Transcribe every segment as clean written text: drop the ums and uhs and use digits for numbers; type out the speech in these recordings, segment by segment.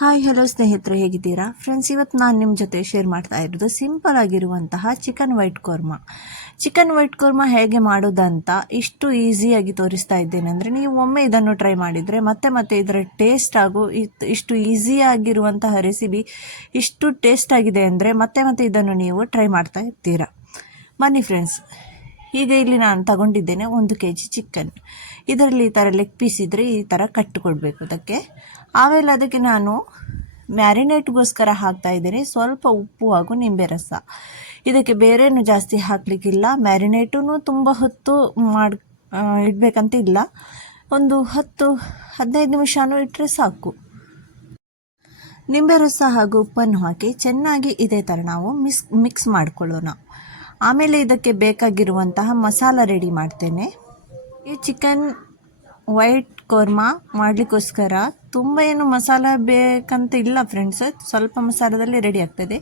Hi hello ಸ್ನೇಹಿತರೆ, ಹೇಗಿದ್ದೀರಾ friends? ಇವತ್ತು ನಾನು ನಿಮ್ಮ ಜೊತೆ ಶೇರ್ ಮಾಡ್ತಾ ಇರೋದು ಸಿಂಪಲ್ ಆಗಿರುವಂತಹ ಚಿಕನ್ ವೈಟ್ ಕೋರ್ಮಾ ಹೇಗೆ ಮಾಡೋದಂತ ಇಷ್ಟು ಈಸಿಯಾಗಿ ತೋರಿಸ್ತಾ ಇದ್ದೇನೆ. ಅಂದರೆ ನೀವು ಒಮ್ಮೆ ಇದನ್ನು ಟ್ರೈ ಮಾಡಿದರೆ ಮತ್ತೆ ಮತ್ತೆ ಇದರ ಟೇಸ್ಟ್ ಹಾಗೂ ಇಷ್ಟು ಈಸಿಯಾಗಿರುವಂತಹ ರೆಸಿಪಿ ಇಷ್ಟು ಟೇಸ್ಟ್ ಆಗಿದೆ ಅಂದರೆ ಮತ್ತೆ ಮತ್ತೆ ಇದನ್ನು ನೀವು ಟ್ರೈ ಮಾಡ್ತಾ ಇರ್ತೀರಾ. ಬನ್ನಿ ಫ್ರೆಂಡ್ಸ್, ಈಗ ಇಲ್ಲಿ ನಾನು ತಗೊಂಡಿದ್ದೇನೆ 1 kg ಚಿಕನ್. ಇದರಲ್ಲಿ ಈ ಥರ ಲೆಗ್ ಪೀಸ್ ಇದ್ದರೆ ಈ ಥರ ಕಟ್ಟು ಕೊಡಬೇಕು ಅದಕ್ಕೆ. ಆಮೇಲೆ ಅದಕ್ಕೆ ನಾನು ಮ್ಯಾರಿನೇಟ್ಗೋಸ್ಕರ ಹಾಕ್ತಾ ಇದ್ದೇನೆ ಸ್ವಲ್ಪ ಉಪ್ಪು ಹಾಗೂ ನಿಂಬೆ ರಸ. ಇದಕ್ಕೆ ಬೇರೇನು ಜಾಸ್ತಿ ಹಾಕಲಿಕ್ಕಿಲ್ಲ. ಮ್ಯಾರಿನೇಟೂ ತುಂಬ ಹೊತ್ತು ಇಡಬೇಕಂತ ಇಲ್ಲ, ಒಂದು 10-15 ನಿಮಿಷನೂ ಇಟ್ಟರೆ ಸಾಕು. ನಿಂಬೆ ರಸ ಹಾಗೂ ಉಪ್ಪನ್ನು ಹಾಕಿ ಚೆನ್ನಾಗಿ ಇದೇ ಥರ ನಾವು ಮಿಕ್ಸ್ ಮಾಡ್ಕೊಳ್ಳೋಣ. ಆಮೇಲೆ ಇದಕ್ಕೆ ಬೇಕಾಗಿರುವಂತಹ ಮಸಾಲ ರೆಡಿ ಮಾಡ್ತೇನೆ. ಈ ಚಿಕನ್ ವೈಟ್ ಕೋರ್ಮಾ ಮಾಡಲಿಕ್ಕೋಸ್ಕರ ತುಂಬ ಏನು ಮಸಾಲ ಬೇಕಂತ ಇಲ್ಲ ಫ್ರೆಂಡ್ಸ್, ಸ್ವಲ್ಪ ಮಸಾಲದಲ್ಲಿ ರೆಡಿ ಆಗ್ತದೆ.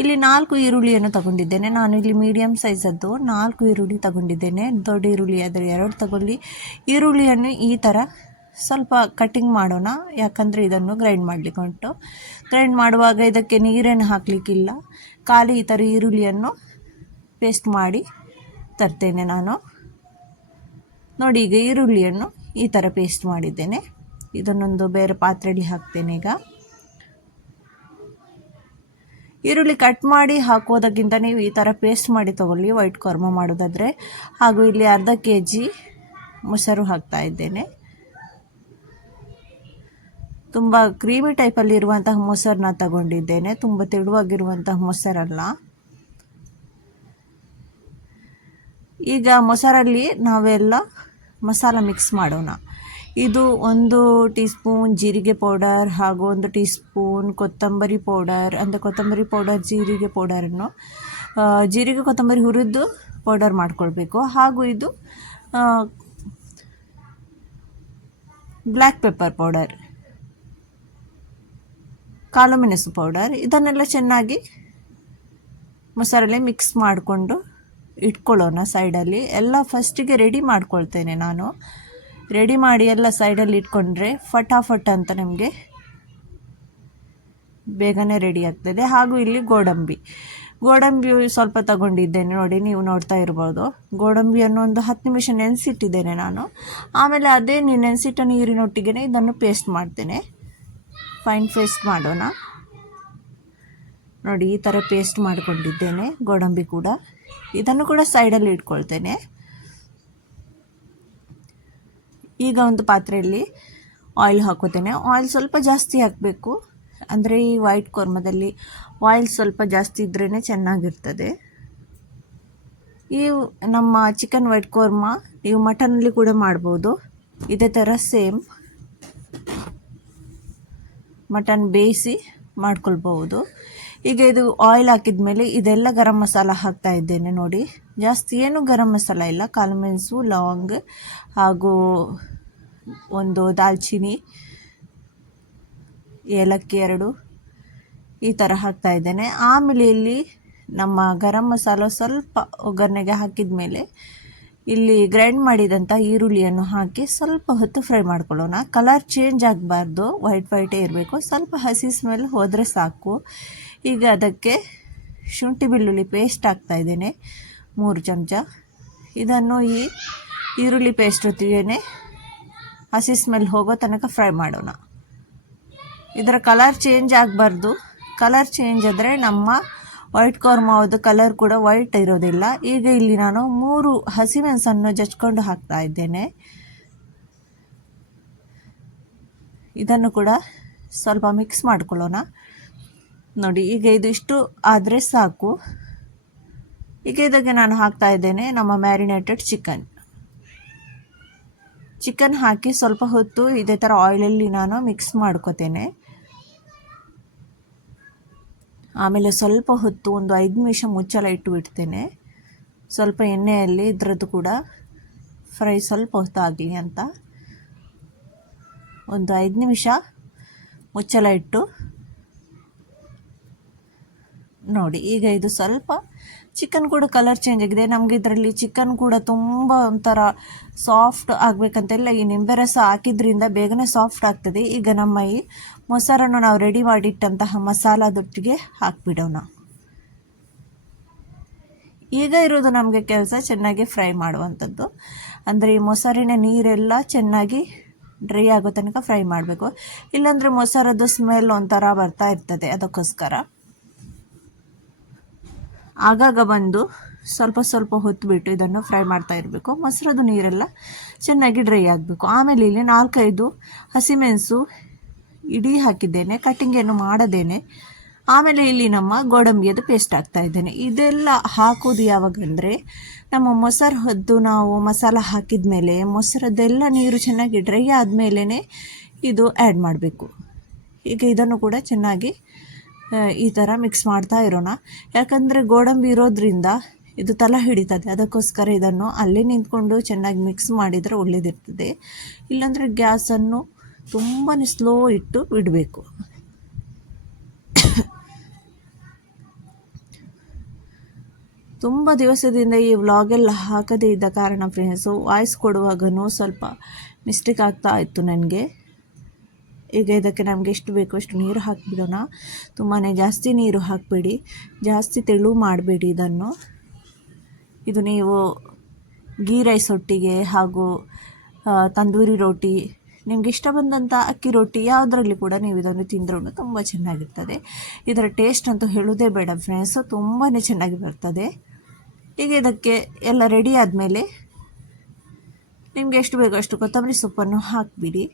ಇಲ್ಲಿ 4 ಈರುಳ್ಳಿಯನ್ನು ತಗೊಂಡಿದ್ದೇನೆ. ನಾನು ಇಲ್ಲಿ ಮೀಡಿಯಮ್ ಸೈಜದ್ದು 4 ಈರುಳ್ಳಿ ತಗೊಂಡಿದ್ದೇನೆ. ದೊಡ್ಡ ಈರುಳ್ಳಿ ಆದರೆ 2 ತಗೊಳ್ಳಿ. ಈರುಳ್ಳಿಯನ್ನು ಈ ಥರ ಸ್ವಲ್ಪ ಕಟ್ಟಿಂಗ್ ಮಾಡೋಣ, ಯಾಕಂದರೆ ಇದನ್ನು ಗ್ರೈಂಡ್ ಮಾಡಲಿಕ್ಕೆ ಉಂಟು. ಗ್ರೈಂಡ್ ಮಾಡುವಾಗ ಇದಕ್ಕೆ ನೀರೇನು ಹಾಕಲಿಕ್ಕಿಲ್ಲ, ಖಾಲಿ ಈ ಥರ ಈರುಳ್ಳಿಯನ್ನು ಪೇಸ್ಟ್ ಮಾಡಿ ತರ್ತೇನೆ ನಾನು. ನೋಡಿ, ಈಗ ಈರುಳ್ಳಿಯನ್ನು ಈ ಥರ ಪೇಸ್ಟ್ ಮಾಡಿದ್ದೇನೆ. ಇದನ್ನೊಂದು ಬೇರೆ ಪಾತ್ರೆಯಲ್ಲಿ ಹಾಕ್ತೇನೆ. ಈಗ ಈರುಳ್ಳಿ ಕಟ್ ಮಾಡಿ ಹಾಕೋದಕ್ಕಿಂತ ನೀವು ಈ ಥರ ಪೇಸ್ಟ್ ಮಾಡಿ ತಗೊಳ್ಳಿ ವೈಟ್ ಕೋರ್ಮಾ ಮಾಡೋದಾದರೆ. ಹಾಗೂ ಇಲ್ಲಿ ಅರ್ಧ kg ಮೊಸರು ಹಾಕ್ತಾ ಇದ್ದೇನೆ. ತುಂಬ ಕ್ರೀಮಿ ಟೈಪಲ್ಲಿ ಇರುವಂತಹ ಮೊಸರನ್ನ ತಗೊಂಡಿದ್ದೇನೆ, ತುಂಬ ತೆಳುವಾಗಿರುವಂತಹ ಮೊಸರಲ್ಲ. ಈಗ ಮೊಸರಲ್ಲಿ ನಾವೆಲ್ಲ ಮಸಾಲ ಮಿಕ್ಸ್ ಮಾಡೋಣ. ಇದು 1 ಟೀ ಸ್ಪೂನ್ ಜೀರಿಗೆ ಪೌಡರ್ ಹಾಗೂ 1 ಟೀ ಸ್ಪೂನ್ ಕೊತ್ತಂಬರಿ ಪೌಡರ್. ಅಂದರೆ ಕೊತ್ತಂಬರಿ ಪೌಡರ್, ಜೀರಿಗೆ ಪೌಡರನ್ನು ಜೀರಿಗೆ ಕೊತ್ತಂಬರಿ ಹುರಿದು ಪೌಡರ್ ಮಾಡ್ಕೊಳ್ಬೇಕು. ಹಾಗೂ ಇದು ಬ್ಲ್ಯಾಕ್ ಪೆಪ್ಪರ್ ಪೌಡರ್, ಕಾಳು ಮೆಣಸು ಪೌಡರ್. ಇದನ್ನೆಲ್ಲ ಚೆನ್ನಾಗಿ ಮೊಸರಲ್ಲಿ ಮಿಕ್ಸ್ ಮಾಡಿಕೊಂಡು ಇಟ್ಕೊಳ್ಳೋಣ ಸೈಡಲ್ಲಿ. ಎಲ್ಲ ಫಸ್ಟಿಗೆ ರೆಡಿ ಮಾಡ್ಕೊಳ್ತೇನೆ ನಾನು. ರೆಡಿ ಮಾಡಿ ಎಲ್ಲ ಸೈಡಲ್ಲಿ ಇಟ್ಕೊಂಡ್ರೆ ಫಟಾಫಟ್ ಅಂತ ನಮಗೆ ಬೇಗನೆ ರೆಡಿ ಆಗ್ತದೆ. ಹಾಗೂ ಇಲ್ಲಿ ಗೋಡಂಬಿ ಸ್ವಲ್ಪ ತಗೊಂಡಿದ್ದೇನೆ, ನೋಡಿ ನೀವು ನೋಡ್ತಾ ಇರ್ಬೋದು. ಗೋಡಂಬಿಯನ್ನು ಒಂದು 10 ನಿಮಿಷ ನೆನೆಸಿಟ್ಟಿದ್ದೇನೆ ನಾನು. ಆಮೇಲೆ ಅದೇ ನೆನೆಸಿಟ್ಟ ನೀರಿನೊಟ್ಟಿಗೆ ಇದನ್ನು ಪೇಸ್ಟ್ ಮಾಡ್ತೇನೆ. ಫೈನ್ ಪೇಸ್ಟ್ ಮಾಡೋಣ. ನೋಡಿ, ಈ ಥರ ಪೇಸ್ಟ್ ಮಾಡಿಕೊಂಡಿದ್ದೇನೆ ಗೋಡಂಬಿ ಕೂಡ. ಇದನ್ನು ಕೂಡ ಸೈಡಲ್ಲಿ ಇಟ್ಕೊಳ್ತೇನೆ. ಈಗ ಒಂದು ಪಾತ್ರೆಯಲ್ಲಿ ಆಯಿಲ್ ಹಾಕೋತೇನೆ. ಆಯಿಲ್ ಸ್ವಲ್ಪ ಜಾಸ್ತಿ ಹಾಕಬೇಕು, ಅಂದರೆ ಈ ವೈಟ್ ಕೋರ್ಮಾದಲ್ಲಿ ಆಯಿಲ್ ಸ್ವಲ್ಪ ಜಾಸ್ತಿ ಇದ್ರೇ ಚೆನ್ನಾಗಿರ್ತದೆ. ಈ ನಮ್ಮ ಚಿಕನ್ ವೈಟ್ ಕೋರ್ಮಾ ನೀವು ಮಟನಲ್ಲಿ ಕೂಡ ಮಾಡ್ಬೋದು. ಇದೇ ಥರ ಸೇಮ್ ಮಟನ್ ಬೇಯಿಸಿ ಮಾಡ್ಕೊಳ್ಬೋದು. ಈಗ ಇದು ಆಯಿಲ್ ಹಾಕಿದ ಮೇಲೆ ಇದೆಲ್ಲ ಗರಂ ಮಸಾಲ ಹಾಕ್ತಾ ಇದ್ದೇನೆ. ನೋಡಿ, ಜಾಸ್ತಿ ಏನು ಗರಂ ಮಸಾಲ ಇಲ್ಲ, ಕಾಳು ಮೆಣಸು, ಲವಂಗ ಹಾಗೂ 1 ದಾಲ್ಚಿನ್ನಿ, ಏಲಕ್ಕಿ 2 ಈ ಥರ ಹಾಕ್ತಾ ಇದ್ದೇನೆ. ಆಮೇಲೆ ಇಲ್ಲಿ ನಮ್ಮ ಗರಂ ಮಸಾಲ ಸ್ವಲ್ಪ ಒಗ್ಗರಣೆಗೆ ಹಾಕಿದ ಮೇಲೆ ಇಲ್ಲಿ ಗ್ರೈಂಡ್ ಮಾಡಿದಂಥ ಈರುಳ್ಳಿಯನ್ನು ಹಾಕಿ ಸ್ವಲ್ಪ ಹೊತ್ತು ಫ್ರೈ ಮಾಡ್ಕೊಳ್ಳೋಣ. ಕಲರ್ ಚೇಂಜ್ ಆಗಬಾರ್ದು, ವೈಟೇ ಇರಬೇಕು. ಸ್ವಲ್ಪ ಹಸಿ ಸ್ಮೆಲ್ ಹೋದರೆ ಸಾಕು. ಈಗ ಅದಕ್ಕೆ ಶುಂಠಿ ಬೆಳ್ಳುಳ್ಳಿ ಪೇಸ್ಟ್ ಹಾಕ್ತಾ ಇದ್ದೇನೆ 3 ಚಮಚ. ಇದನ್ನು ಈ ಈರುಳ್ಳಿ ಪೇಸ್ಟ್ ಹೊತ್ತಿಗೆ ಹಸಿ ಸ್ಮೆಲ್ ಹೋಗೋ ತನಕ ಫ್ರೈ ಮಾಡೋಣ. ಇದರ ಕಲರ್ ಚೇಂಜ್ ಆಗಬಾರ್ದು. ಕಲರ್ ಚೇಂಜ್ ಆದರೆ ನಮ್ಮ ವೈಟ್ ಕೋರ್ಮಾದ ಕಲರ್ ಕೂಡ ವೈಟ್ ಇರೋದಿಲ್ಲ. ಈಗ ಇಲ್ಲಿ ನಾನು 3 ಹಸಿಮೆಣಸನ್ನು ಜಜ್ಕೊಂಡು ಹಾಕ್ತಾ ಇದ್ದೇನೆ. ಇದನ್ನು ಕೂಡ ಸ್ವಲ್ಪ ಮಿಕ್ಸ್ ಮಾಡ್ಕೊಳ್ಳೋಣ. ನೋಡಿ, ಈಗ ಇದು ಇಷ್ಟು ಆದರೆ ಸಾಕು. ಈಗ ಇದಕ್ಕೆ ನಾನು ಹಾಕ್ತಾ ಇದ್ದೇನೆ ನಮ್ಮ ಮ್ಯಾರಿನೇಟೆಡ್ ಚಿಕನ್ ಹಾಕಿ ಸ್ವಲ್ಪ ಹೊತ್ತು ಇದೇ ಥರ ಆಯಿಲಲ್ಲಿ ನಾನು ಮಿಕ್ಸ್ ಮಾಡ್ಕೋತೇನೆ. ಆಮೇಲೆ ಸ್ವಲ್ಪ ಹೊತ್ತು ಒಂದು 5 ನಿಮಿಷ ಮುಚ್ಚಳ ಇಟ್ಟು ಬಿಡ್ತೇನೆ. ಸ್ವಲ್ಪ ಎಣ್ಣೆಯಲ್ಲಿ ಇದ್ರದ್ದು ಕೂಡ ಫ್ರೈ ಸ್ವಲ್ಪ ಹೊತ್ತು ಆಗಲಿ ಅಂತ ಒಂದು 5 ನಿಮಿಷ ಮುಚ್ಚಳ ಇಟ್ಟು ನೋಡಿ. ಈಗ ಇದು ಸ್ವಲ್ಪ ಚಿಕನ್ ಕೂಡ ಕಲರ್ ಚೇಂಜ್ ಆಗಿದೆ. ನಮಗೆ ಇದರಲ್ಲಿ ಚಿಕನ್ ಕೂಡ ತುಂಬ ಒಂಥರ ಸಾಫ್ಟ್ ಆಗಬೇಕಂತೆಲ್ಲ ಈ ನಿಂಬೆ ರಸ ಹಾಕಿದ್ರಿಂದ ಬೇಗನೆ ಸಾಫ್ಟ್ ಆಗ್ತದೆ. ಈಗ ನಮ್ಮ ಈ ಮೊಸರನ್ನು ನಾವು ರೆಡಿ ಮಾಡಿಟ್ಟಂತಹ ಮಸಾಲದೊಟ್ಟಿಗೆ ಹಾಕಿಬಿಡೋಣ. ಈಗ ಇರೋದು ನಮಗೆ ಕೆಲಸ ಚೆನ್ನಾಗಿ ಫ್ರೈ ಮಾಡುವಂಥದ್ದು. ಅಂದರೆ ಈ ಮೊಸರಿನ ನೀರೆಲ್ಲ ಚೆನ್ನಾಗಿ ಡ್ರೈ ಆಗೋ ತನಕ ಫ್ರೈ ಮಾಡಬೇಕು, ಇಲ್ಲಾಂದರೆ ಮೊಸರದ್ದು ಸ್ಮೆಲ್ ಒಂಥರ ಬರ್ತಾ ಇರ್ತದೆ. ಅದಕ್ಕೋಸ್ಕರ ಆಗಾಗ ಬಂದು ಸ್ವಲ್ಪ ಸ್ವಲ್ಪ ಹೊತ್ತುಬಿಟ್ಟು ಇದನ್ನು ಫ್ರೈ ಮಾಡ್ತಾ ಇರಬೇಕು. ಮೊಸರದ್ದು ನೀರೆಲ್ಲ ಚೆನ್ನಾಗಿ ಡ್ರೈ ಆಗಬೇಕು. ಆಮೇಲೆ ಇಲ್ಲಿ 4-5 ಹಸಿಮೆಣಸು ಇಡೀ ಹಾಕಿದ್ದೇನೆ, ಕಟ್ಟಿಂಗ್ ಏನು ಮಾಡದೇನೆ. ಆಮೇಲೆ ಇಲ್ಲಿ ನಮ್ಮ ಗೋಡಂಬಿಯದು ಪೇಸ್ಟ್ ಹಾಕ್ತಾ ಇದ್ದೇನೆ. ಇದೆಲ್ಲ ಹಾಕೋದು ಯಾವಾಗಂದರೆ ನಮ್ಮ ಮೊಸರು ಹೊದ್ದು ನಾವು ಮಸಾಲ ಹಾಕಿದ ಮೇಲೆ ಮೊಸರದ್ದೆಲ್ಲ ನೀರು ಚೆನ್ನಾಗಿ ಡ್ರೈ ಆದಮೇಲೆ ಇದು ಆ್ಯಡ್ ಮಾಡಬೇಕು. ಈಗ ಇದನ್ನು ಕೂಡ ಚೆನ್ನಾಗಿ ಈ ಥರ ಮಿಕ್ಸ್ ಮಾಡ್ತಾ ಇರೋಣ. ಯಾಕಂದರೆ ಗೋಡಂಬಿ ಇರೋದ್ರಿಂದ ಇದು ತಲ ಹಿಡಿತದೆ. ಅದಕ್ಕೋಸ್ಕರ ಇದನ್ನು ಅಲ್ಲೇ ನಿಂತ್ಕೊಂಡು ಚೆನ್ನಾಗಿ ಮಿಕ್ಸ್ ಮಾಡಿದರೆ ಒಳ್ಳೆಯದಿರ್ತದೆ. ಇಲ್ಲಾಂದರೆ ಗ್ಯಾಸನ್ನು ತುಂಬಾ ಸ್ಲೋ ಇಟ್ಟು ಬಿಡಬೇಕು. ತುಂಬ ದಿವಸದಿಂದ ಈ ವ್ಲಾಗೆಲ್ಲ ಹಾಕದೇ ಇದ್ದ ಕಾರಣ ಫ್ರೆಂಡ್ಸು ವಾಯ್ಸ್ ಕೊಡುವಾಗನೂ ಸ್ವಲ್ಪ ಮಿಸ್ಟೇಕ್ ಆಗ್ತಾ ಇತ್ತು ನನಗೆ. ಈಗ ಇದಕ್ಕೆ ನಮಗೆ ಎಷ್ಟು ಬೇಕೋ ಅಷ್ಟು ನೀರು ಹಾಕಿಬಿಡೋಣ. ತುಂಬಾ ಜಾಸ್ತಿ ನೀರು ಹಾಕಬೇಡಿ, ಜಾಸ್ತಿ ತೆಳು ಮಾಡಬೇಡಿ ಇದನ್ನು. ಇದು ನೀವು ಗೀ ರೈಸ್ ಒಟ್ಟಿಗೆ ಹಾಗೂ ತಂದೂರಿ ರೋಟಿ, ನಿಮ್ಗೆ ಇಷ್ಟ ಬಂದಂಥ ಅಕ್ಕಿ ರೊಟ್ಟಿ ಯಾವುದರಲ್ಲಿ ಕೂಡ ನೀವು ಇದನ್ನು ತಿಂದ್ರೂ ತುಂಬ ಚೆನ್ನಾಗಿರ್ತದೆ. ಇದರ ಟೇಸ್ಟ್ ಅಂತೂ ಹೇಳೋದೇ ಬೇಡ ಫ್ರೆಂಡ್ಸು, ತುಂಬಾ ಚೆನ್ನಾಗಿ ಬರ್ತದೆ. ಈಗ ಇದಕ್ಕೆ ಎಲ್ಲ ರೆಡಿ ಆದಮೇಲೆ ನಿಮಗೆ ಎಷ್ಟು ಬೇಕೋ ಅಷ್ಟು ಕೊತ್ತಂಬರಿ ಸೊಪ್ಪನ್ನು ಹಾಕಿಬಿಡಿ.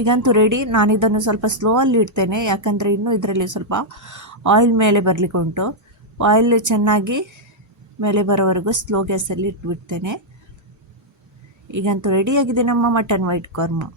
ಈಗಂತೂ ರೆಡಿ. ನಾನು ಇದನ್ನು ಸ್ವಲ್ಪ ಸ್ಲೋ ಅಲ್ಲಿ ಇಡ್ತೇನೆ, ಯಾಕಂದರೆ ಇನ್ನೂ ಇದರಲ್ಲಿ ಸ್ವಲ್ಪ ಆಯಿಲ್ ಮೇಲೆ ಬರಲಿಕ್ಕೆ ಉಂಟು. ಆಯಿಲ್ ಚೆನ್ನಾಗಿ ಮೇಲೆ ಬರೋವರೆಗೂ ಸ್ಲೋ ಗ್ಯಾಸಲ್ಲಿ ಇಟ್ಬಿಡ್ತೇನೆ. ಈಗಂತೂ ರೆಡಿಯಾಗಿದೆ ನಮ್ಮ ಮಟನ್ ವೈಟ್ ಕೋರ್ಮಾ.